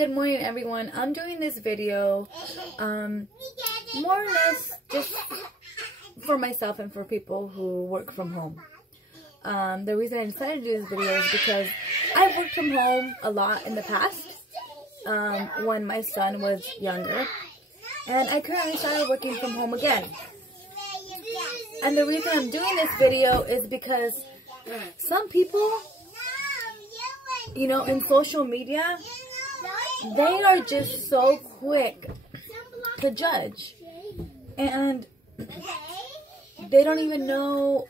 Good morning, everyone. I'm doing this video more or less just for myself and for people who work from home. The reason I decided to do this video is because I've worked from home a lot in the past when my son was younger, and I currently started working from home again. And the reason I'm doing this video is because some people, you know, in social media, they are just so quick to judge, and they don't even know,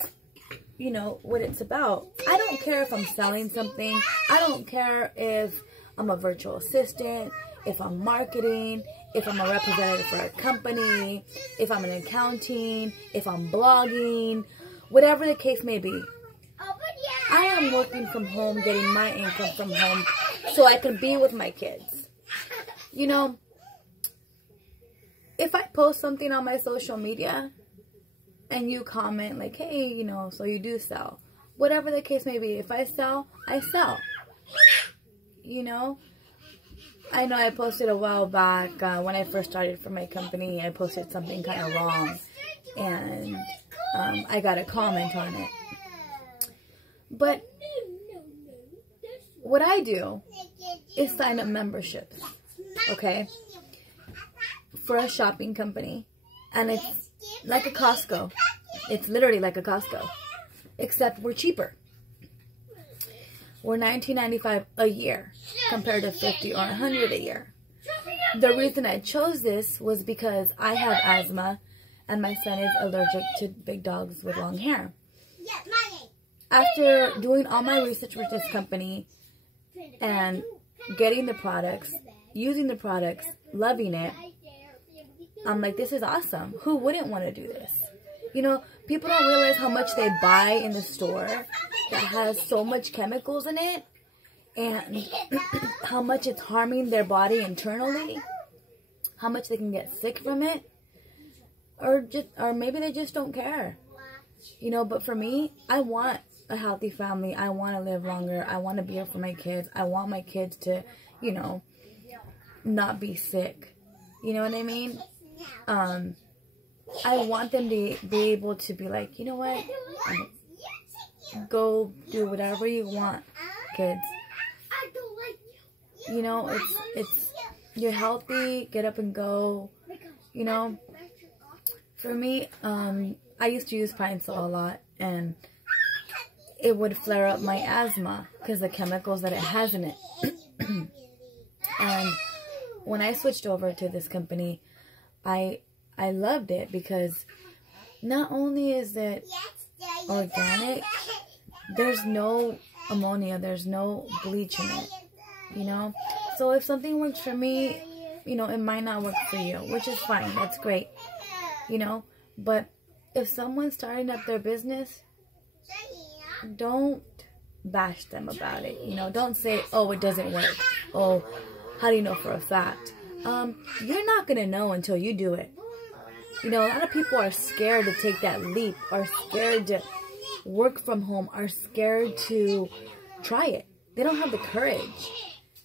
you know, what it's about. I don't care if I'm selling something. I don't care if I'm a virtual assistant, if I'm marketing, if I'm a representative for a company, if I'm in accounting, if I'm blogging, whatever the case may be. I am working from home, getting my income from home so I can be with my kids. You know, if I post something on my social media and you comment like, hey, you know, so you do sell. Whatever the case may be, if I sell, I sell. You know? I know I posted a while back when I first started for my company. I posted something kind of wrong, and I got a comment on it. But what I do is sign up memberships, okay, for a shopping company. And it's like a Costco. It's literally like a Costco, except we're cheaper. We're $19.95 a year compared to $50 or $100 a year. The reason I chose this was because I have asthma and my son is allergic to big dogs with long hair. After doing all my research with this company and getting the products, using the products, loving it, I'm like, this is awesome. Who wouldn't want to do this? You know, people don't realize how much they buy in the store that has so much chemicals in it, and how much it's harming their body internally, how much they can get sick from it, or maybe they just don't care. You know, but for me, I want a healthy family. I want to live longer. I want to be here for my kids. I want my kids to, you know, not be sick. You know what I mean? I want them to be able to be like, you know what? Go do whatever you want, kids. You know, it's you're healthy, get up and go. You know, for me, I used to use Pine Sol a lot, and it would flare up my asthma because the chemicals that it has in it. And when I switched over to this company, I loved it because not only is it organic, there's no ammonia, there's no bleach in it, you know? So if something works for me, you know, it might not work for you, which is fine, that's great, you know? But if someone's starting up their business, don't bash them about it, you know? Don't say, oh, it doesn't work. Oh, how do you know for a fact? You're not going to know until you do it. You know, a lot of people are scared to take that leap, are scared to work from home, are scared to try it. They don't have the courage.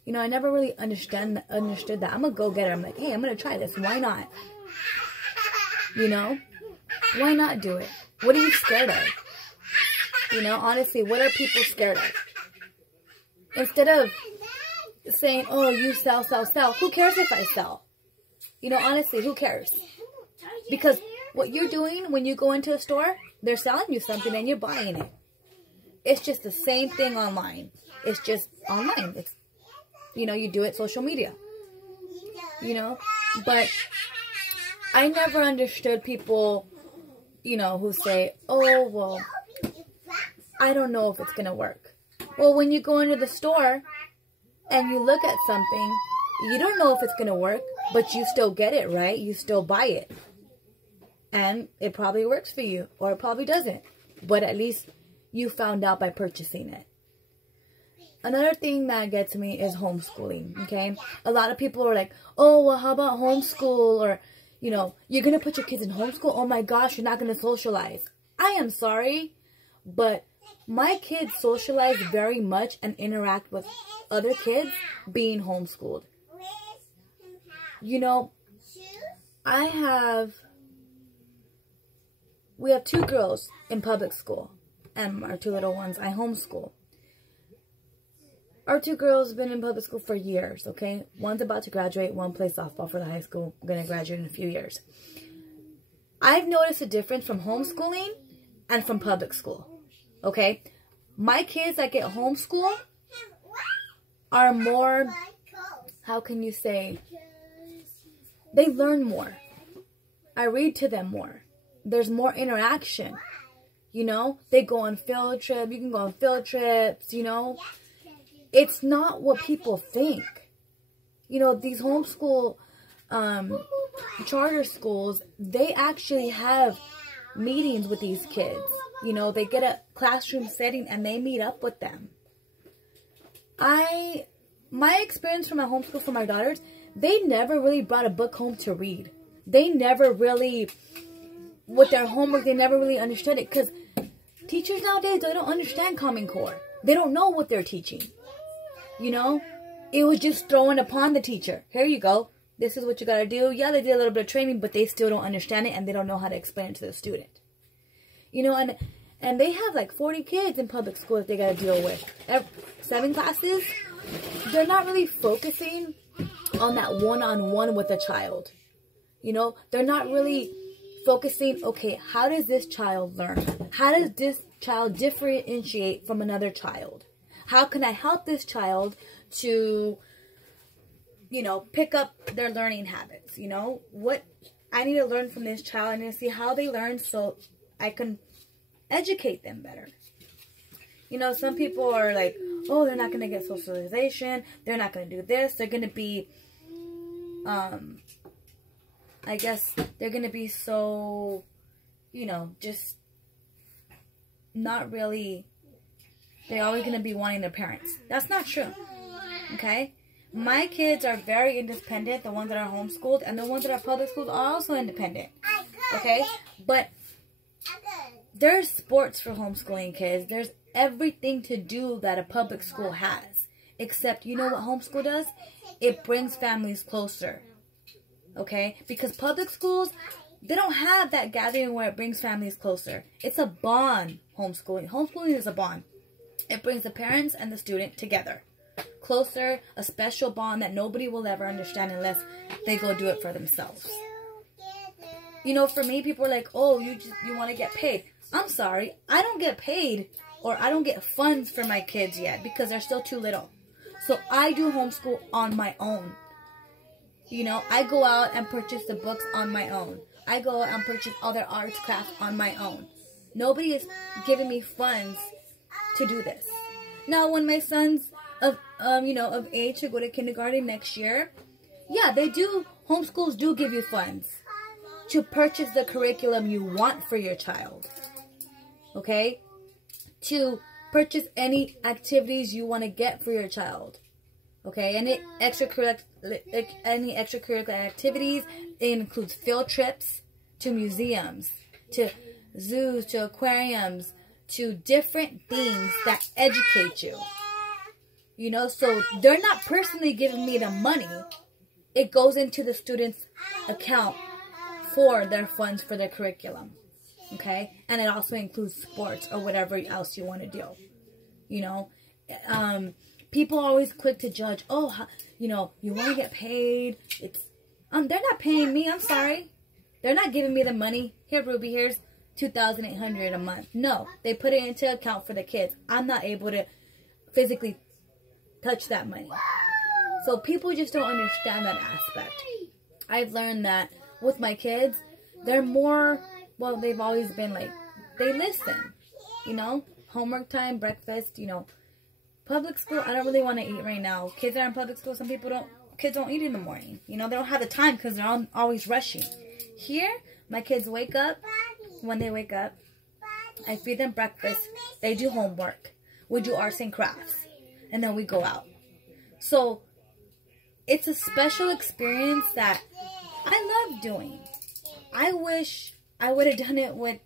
You know, I never really understood that. I'm a go-getter. I'm like, hey, I'm going to try this. Why not? You know? Why not do it? What are you scared of? You know, honestly, what are people scared of? Instead of saying, oh, you sell, who cares if I sell? You know, honestly, who cares? Because what you're doing when you go into a store, they're selling you something and you're buying it. It's just the same thing online. It's just online. It's, you know, you do it social media. You know, but I never understood people, you know, who say, oh, well, I don't know if it's going to work. Well, when you go into the store and you look at something, you don't know if it's going to work, but you still get it, right? You still buy it. And it probably works for you, or it probably doesn't. But at least you found out by purchasing it. Another thing that gets me is homeschooling, okay? A lot of people are like, oh, well, how about homeschool? Or, you know, you're going to put your kids in homeschool? Oh, my gosh, you're not going to socialize. I am sorry, but my kids socialize very much and interact with other kids being homeschooled. You know, we have 2 girls in public school, and our 2 little ones I homeschool. Our 2 girls have been in public school for years, okay? One's about to graduate, one plays softball for the high school, going to graduate in a few years. I've noticed a difference from homeschooling and from public school, okay? My kids that get homeschooled are more, how can you say, they learn more. I read to them more. There's more interaction, you know? They go on field trips. You can go on field trips, you know? It's not what people think. You know, these homeschool charter schools, they actually have meetings with these kids. You know, they get a classroom setting and they meet up with them. My experience from my homeschool for my daughters, they never really brought a book home to read. They never really, with their homework, they never really understood it. Because teachers nowadays, they don't understand Common Core. They don't know what they're teaching. You know, it was just thrown upon the teacher. Here you go. This is what you got to do. Yeah, they did a little bit of training, but they still don't understand it and they don't know how to explain it to the student. You know, and they have like 40 kids in public school that they got to deal with. 7 classes. They're not really focusing on that one-on-one with a child. You know, they're not really focusing, okay, how does this child learn? How does this child differentiate from another child? How can I help this child to, you know, pick up their learning habits? You know, what I need to learn from this child. I need to see how they learn so I can educate them better. You know, some people are like, oh, they're not going to get socialization. They're not going to do this. They're going to be, I guess they're going to be so, you know, just not really, they're always going to be wanting their parents. That's not true. Okay? My kids are very independent. The ones that are homeschooled and the ones that are public schools are also independent. Okay? But there's sports for homeschooling kids. There's everything to do that a public school has. Except, you know what homeschool does? It brings families closer. Okay? Because public schools, they don't have that gathering where it brings families closer. It's a bond, homeschooling. Homeschooling is a bond. It brings the parents and the student together. Closer, a special bond that nobody will ever understand unless they go do it for themselves. You know, for me, people are like, oh, you want to get paid. I'm sorry, I don't get paid or I don't get funds for my kids yet because they're still too little. So I do homeschool on my own. You know, I go out and purchase the books on my own. I go out and purchase other arts, crafts on my own. Nobody is giving me funds to do this. Now, when my son's of age to go to kindergarten next year, yeah, they do. Homeschools do give you funds to purchase the curriculum you want for your child. Okay? To purchase any activities you want to get for your child. Okay? Any extracurricular activities. It includes field trips to museums, to zoos, to aquariums, to different things that educate you. You know, so they're not personally giving me the money. It goes into the student's account for their funds for their curriculum. Okay? And it also includes sports or whatever else you want to do. You know? People are always quick to judge. Oh, you know, you want to get paid. It's they're not paying me. I'm sorry. They're not giving me the money. Here, Ruby, here's $2,800 a month. No, they put it into account for the kids. I'm not able to physically touch that money. So people just don't understand that aspect. I've learned that with my kids, they're more, well, they've always been like, they listen, you know, homework time, breakfast, you know, public school, I don't really want to eat right now. Kids that are in public school, some people kids don't eat in the morning. You know, they don't have the time because they're always rushing. Here, my kids wake up. When they wake up, I feed them breakfast. They do homework. We do arts and crafts. And then we go out. So, it's a special experience that I love doing. I wish I would have done it with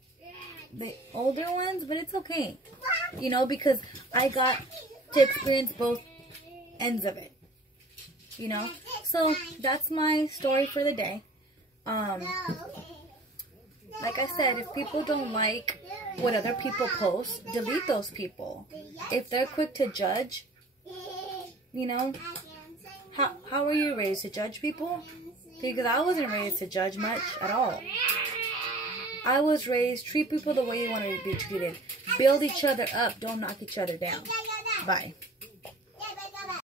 the older ones, but it's okay. You know, because I got to experience both ends of it. you know. So that's my story for the day. Like I said, if people don't like what other people post, delete those people. If they're quick to judge, you know, how were you raised, to judge people? Because I wasn't raised to judge much at all. I was raised, treat people the way you want to be treated. Build each other up, don't knock each other down. Bye.